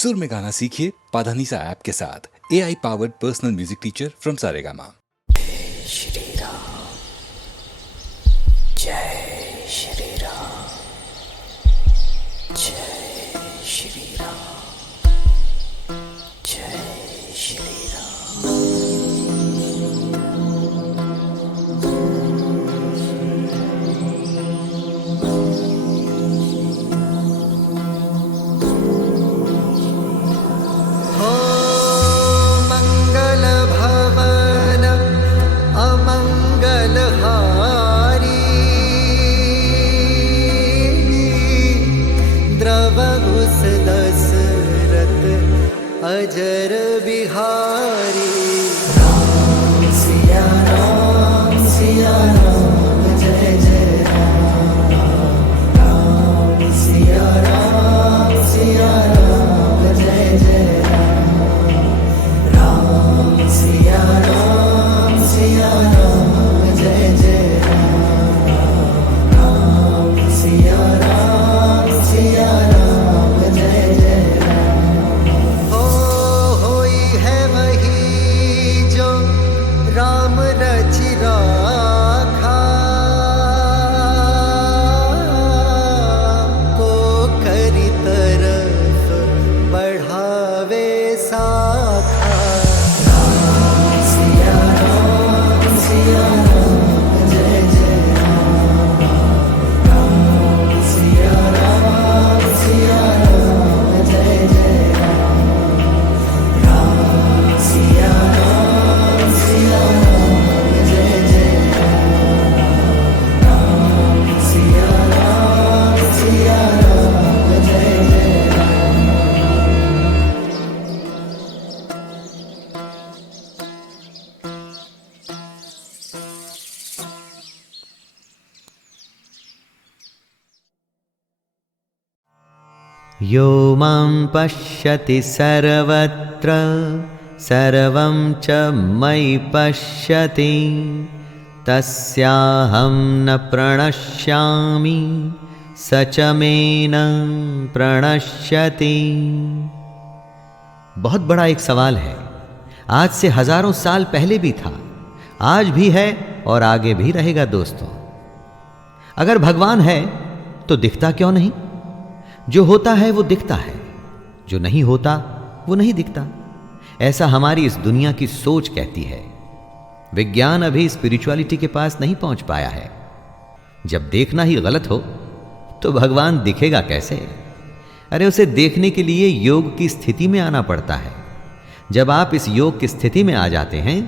सुर में गाना सीखिए पाधानीसा ऐप के साथ। AI powered personal music teacher from Saregama. यो मां पश्यति सर्वत्र सर्वं च मयि पश्यति तस्याहं न प्रणश्यामि स च मे न प्रणश्यति। बहुत बड़ा एक सवाल है। आज से हजारों साल पहले भी था, आज भी है और आगे भी रहेगा। दोस्तों, अगर भगवान है तो दिखता क्यों नहीं? जो होता है वो दिखता है, जो नहीं होता वो नहीं दिखता। ऐसा हमारी इस दुनिया की सोच कहती है। विज्ञान अभी स्पिरिचुअलिटी के पास नहीं पहुंच पाया है। जब देखना ही गलत हो तो भगवान दिखेगा कैसे? अरे उसे देखने के लिए योग की स्थिति में आना पड़ता है। जब आप इस योग की स्थिति में आ जाते हैं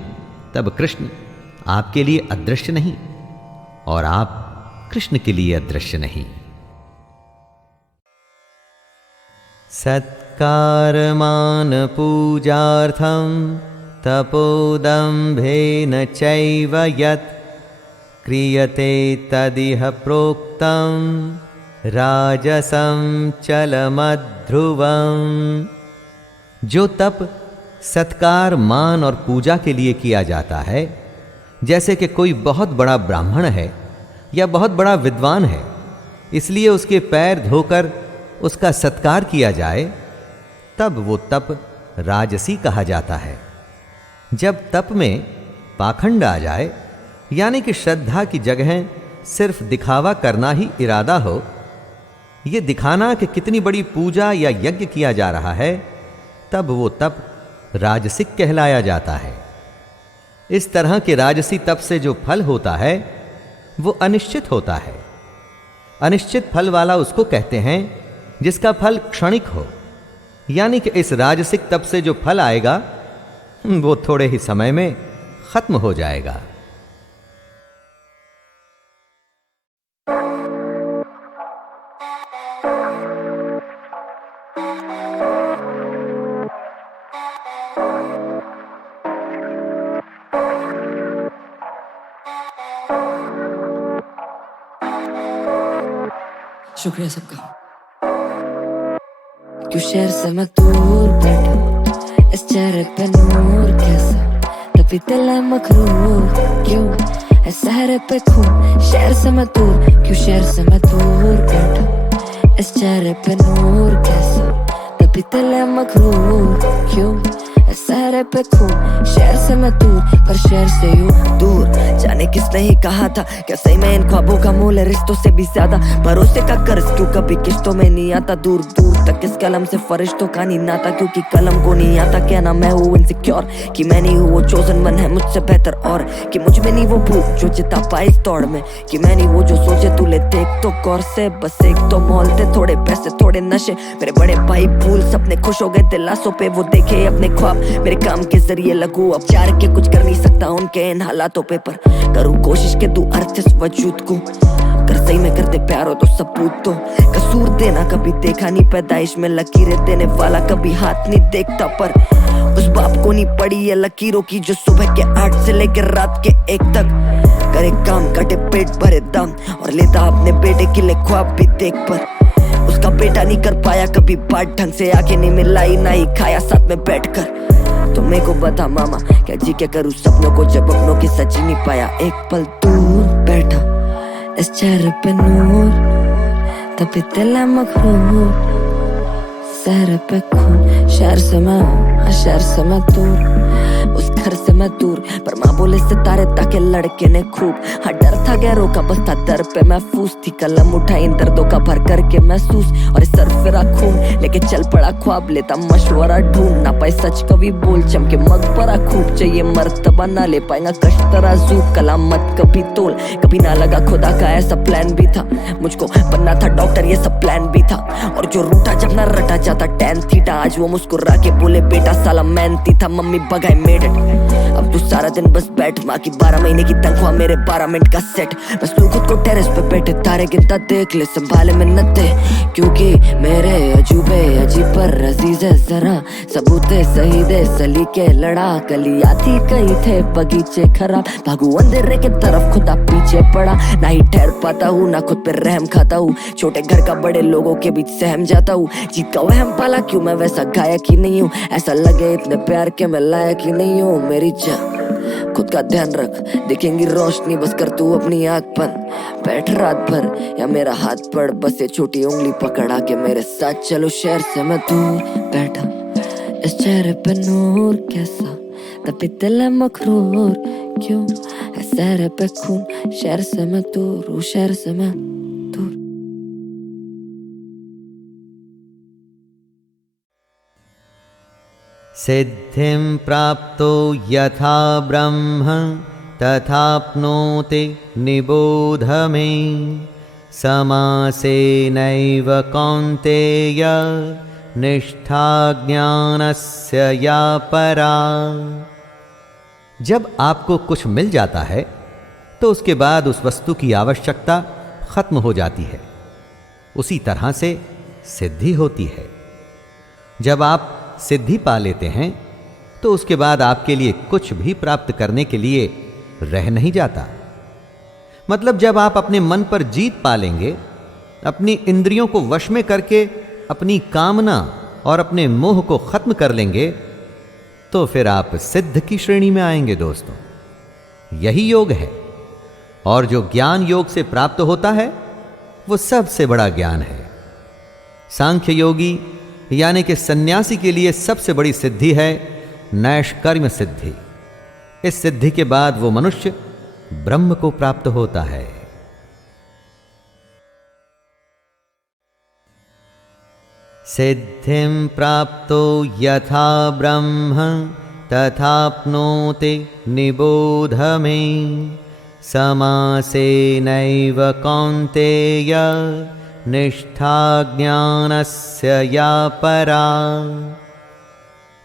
तब कृष्ण आपके लिए अदृश्य नहीं और आप कृष्ण के लिए अदृश्य नहीं। सत्कारमान पूजार्थं तपोदम्भेन चैव यत् क्रियते तदिह प्रोक्तं राजसं चलमध्रुवम्। जो तप सत्कार, मान और पूजा के लिए किया जाता है, जैसे कि कोई बहुत बड़ा ब्राह्मण है या बहुत बड़ा विद्वान है, इसलिए उसके पैर धोकर उसका सत्कार किया जाए, तब वो तप राजसी कहा जाता है। जब तप में पाखंड आ जाए, यानी कि श्रद्धा की जगह सिर्फ दिखावा करना ही इरादा हो, ये दिखाना कि कितनी बड़ी पूजा या यज्ञ किया जा रहा है, तब वो तप राजसिक कहलाया जाता है। इस तरह के राजसी तप से जो फल होता है वो अनिश्चित होता है। अनिश्चित फल वाला उसको कहते हैं जिसका फल क्षणिक हो, यानी कि इस राजसिक तप से जो फल आएगा वो थोड़े ही समय में खत्म हो जाएगा। शुक्रिया सबका। क्यों शहर से मैं दूर बैठूं, इस चेहरे पे नूर कैसा, तभी दिल है मखरूर। क्यों है सहरे पे खून, शहर से मैं दूर, क्यों शहर से मैं दूर बैठूं, इस चेहरे पे नूर कैसा, तभी तले मखरूर क्यों है सहरे पे खून शहर से मैं दूर पर शहर से यूं दूर जाने किसने ही कहा था क्या सही में इन ख्वाबों का मोल है रिश्तों से भी ज्यादा भरोसे का कर्ज क्यों कभी किस्तों में नहीं आता दूर दूर तक इस कलम से फरिश्तों का नहीं नाता क्योंकि कलम को नहीं आता कहना मैं हूँ इनसिक्योर कि मैं नहीं हूँ वो चोजन मन है मुझसे बेहतर और कि मुझ में नहीं वो भूख जो जिता पाए इस दौड़ में कि मैं नहीं वो जो सोचे तू ले देख तो गौर से बस एक तो मॉल थे थोड़े पैसे थोड़े नशे मेरे बड़े भाई भूल सपने खुश हो गए दिलासों पे वो देखे अपने ख्वाब मेरे काम के जरिए लगू अब चार के कुछ कर नहीं सकता उनके इन हालातों पे पर करूँ कोशिश के दूं अर्थ इस वजूद को कर सही में कर दे प्यार हो तो सबूत तो कसूर देना कभी देखा नहीं पैदाइश में लकीरें देने वाला कभी हाथ नहीं देखता पर उस बाप को नहीं पड़ी है लकीरों की जो सुबह के 8 से लेकर रात के 1 तक करे काम कटे पेट भरे दम और लेता अपने बेटे के लिए ख्वाब भी देख पर उसका बेटा नहीं कर पाया कभी बात ढंग से आके नहीं मिलाई ना ही खाया साथ में बैठकर तो मेरे को बता मामा क्या जी क्या करूँ सपनों को जब अपनों की सच ही नहीं पाया एक पल दूर बैठा इस चेहरे पे नूर तभी तले मखरूर सहरे पे खून शहर से मैं दूर उस घर से मैं दूर पर माँ बोले सितारे ताके लड़के ने खूब हाँ डर था गैरों का बस था दर पे महफूज थी कलम उठाई इन दर्दों का भर करके महसूस और सर फिरा खून लेके चल पड़ा ख्वाब लेता मशवरा ढूंढ ना पाए सच कभी बोल चमके मकबरा खूब चाहिए मर्तबा ना ले पाएगा कष्ट तराजू कलाम मत कभी तोल कभी ना लगा खुदा का ऐसा प्लान भी था मुझको बनना था डॉक्टर ये सब प्लान भी था और जो रूठा जब ना रटा जाता टैन थीटा आज वो मुस्कुरा के बोले बेटा साला मेहनती था मम्मी बगाए मेड अब तू सारा दिन बस बैठ माँ की 12 महीने की तनख्वाह मेरे 12 मिनट का सेट बस तू खुद को टेरेस पे बैठे तारे गिनता देख ले संभाले मिन्नते क्योंकि मेरे अजूबे अजीब पर अजीज है जरा सबूते सहीदे सलीके लड़ा गलियां थी कई थे बगीचे खराब भागू अंधेरे के तरफ खुदा पीछे पड़ा ना ही ठहर पाता हूँ ना खुद पे रहम खाता हूँ छोटे घर का बड़े लोगों के बीच सहम जाता हूँ जीत का वहम पाला क्यों मैं वैसा गायक ही नहीं हूँ ऐसा लगे इतने प्यार के मैं लायक ही नहीं हूँ मेरी जा खुद का ध्यान रख दिखेंगी रोशनी बस कर तू अपनी आँख बंद बैठ रात भर या मेरा हाथ पड़ बस ये छोटी उंगली पकड़ा के मेरे साथ चलो शहर से मैं दूर बैठा इस चेहरे पे नूर कैसा तभी दिल है मखरूर क्यों है सहरे पे खून शहर से मैं दूर शहर से मैं दूर सिद्धिं प्राप्तो यथा ब्रह्म तथाप्नोति निबोध मे समासेनैव कौन्तेय निष्ठा ज्ञानस्य या परा। जब आपको कुछ मिल जाता है तो उसके बाद उस वस्तु की आवश्यकता खत्म हो जाती है। उसी तरह से सिद्धि होती है। जब आप सिद्धि पा लेते हैं तो उसके बाद आपके लिए कुछ भी प्राप्त करने के लिए रह नहीं जाता। मतलब जब आप अपने मन पर जीत पा लेंगे, अपनी इंद्रियों को वश में करके अपनी कामना और अपने मोह को खत्म कर लेंगे, तो फिर आप सिद्ध की श्रेणी में आएंगे दोस्तों। यही योग है। और जो ज्ञान योग से प्राप्त होता है वो सबसे बड़ा ज्ञान है। सांख्य योगी यानी कि सन्यासी के लिए सबसे बड़ी सिद्धि है नैष्कर्म्य सिद्धि। इस सिद्धि के बाद वो मनुष्य ब्रह्म को प्राप्त होता है। सिद्धिं प्राप्तो यथा ब्रह्म तथाप्नोति निबोध मे समासेनैव कौन्तेय निष्ठा ज्ञानस्य या परा।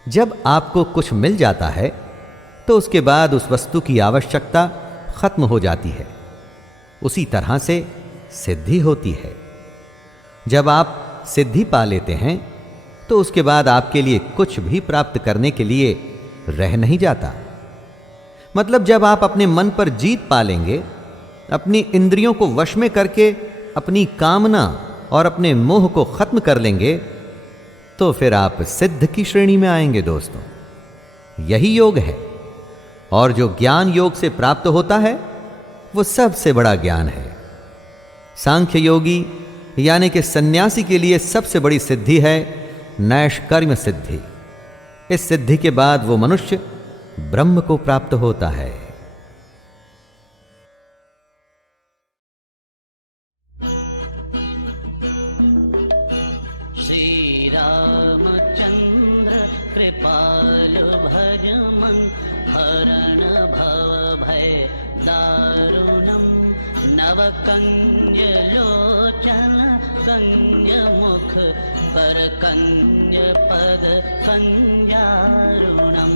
जब आपको कुछ मिल जाता है तो उसके बाद उस वस्तु की आवश्यकता खत्म हो जाती है। उसी तरह से सिद्धि होती है। जब आप सिद्धि पा लेते हैं तो उसके बाद आपके लिए कुछ भी प्राप्त करने के लिए रह नहीं जाता। मतलब जब आप अपने मन पर जीत पा लेंगे, अपनी इंद्रियों को वश में करके अपनी कामना और अपने मोह को खत्म कर लेंगे, तो फिर आप सिद्ध की श्रेणी में आएंगे दोस्तों। यही योग है। और जो ज्ञान योग से प्राप्त होता है वो सबसे बड़ा ज्ञान है। सांख्य योगी यानी कि सन्यासी के लिए सबसे बड़ी सिद्धि है नैष्कर्म्य सिद्धि। इस सिद्धि के बाद वो मनुष्य ब्रह्म को प्राप्त होता है। श्री रामचंद्र कृपालु भज मन, हरण भव भय दारुणम। नव कंज लोचन कंज मुख, कर कंज पद कंजारुणम।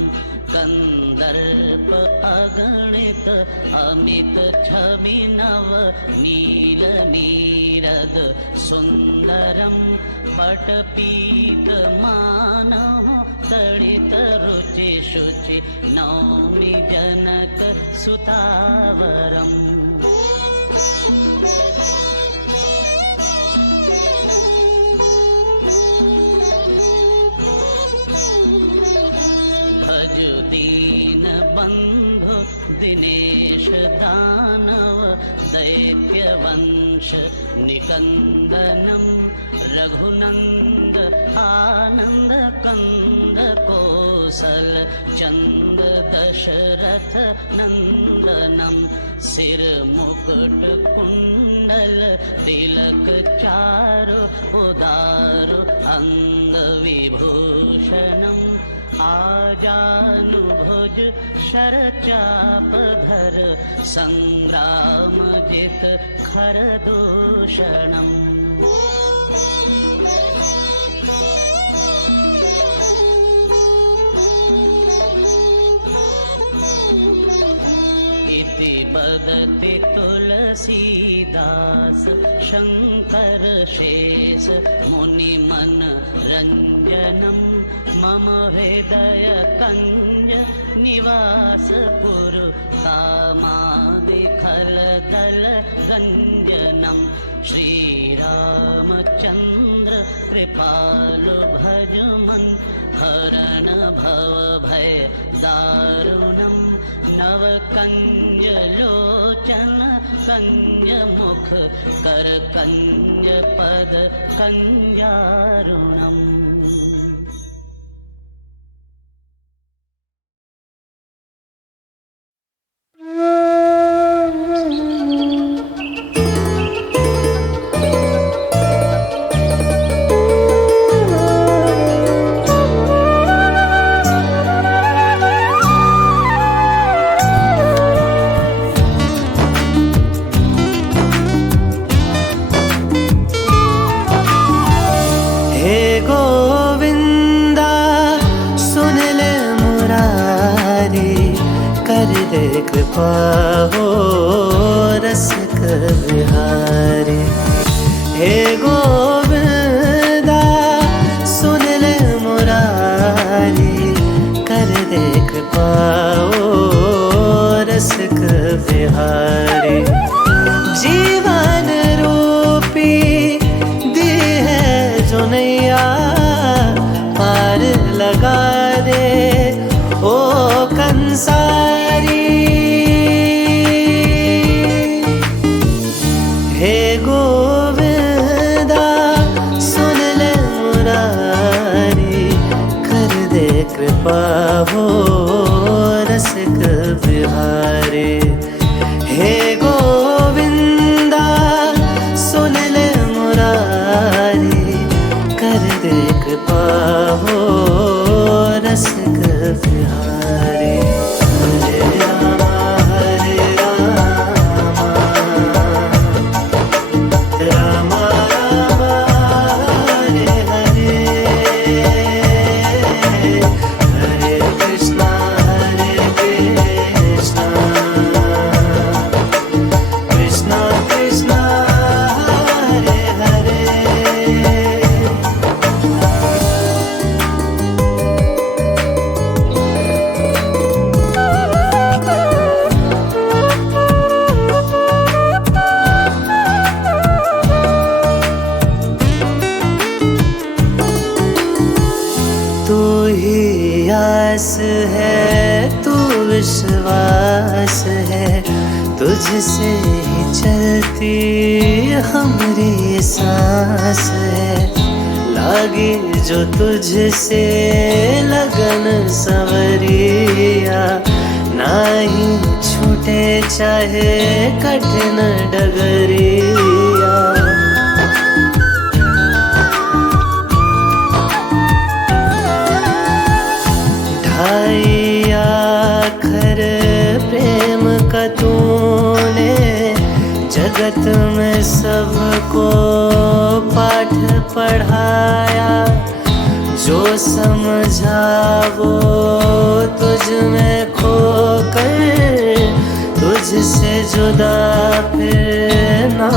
कंदर्प अगणित अमित छवि नव, नील नीरद सुंदरम। पटपीत मानह तड़ित रुचि शुचि, नौमि जनक सुतावरम। भज दीन बंधु दिनेश दानव, दैत्य वंश निकंदनम। रघुनंद आनंद कंद कौसल, चंद दशरथ नंदनम। सिर मुकुट कुंडल तिलक चारु, उदारु अंग विभूषणम। आजानुभुज शरचापधर, संग्राम जित खरदूषणम। इति बदति तुलसीदास, शंकर शेष मुनि मन रंजनम। मम हृदय कंज निवास पुरु, कामादि खल दल गंजनम। श्री रामचंद्र कृपालु भज मन, हरण भव भय दारुणम। नव कंज लोचन कंज मुख, कर कंज पद कंजारुणम। पावो रसिक बिहारी। हे गोविंदा सुन ले मुरारी, कर दे कृपाओ रसिक बिहारी। जीवन रूपी दी है जो नैया, पार लगा दे ओ कंसारी। हे गोविंदा सुन ले मुरारी, कर दे कृपा हो रसिक बिहारी। हे गोविंदा सुन ले मुरारी, कर दे कृपा हो रसिक बिहारी। हरे रामा रामा रामा हरे हरे, हरे कृष्णा कृष्णा कृष्णा हरे हरे। तू ही आस है, तू विश्वास है, तुझसे ही चलती हमारी सांस है। लागी जो तुझसे लगन सवरिया, नाही छूटे चाहे कठिन डगरिया। ढाई आखर प्रेम का तूने जगत में सबको पाठ पढ़ाया, जो समझा वो तुझ में खोकर तुझसे जुदा फिर ना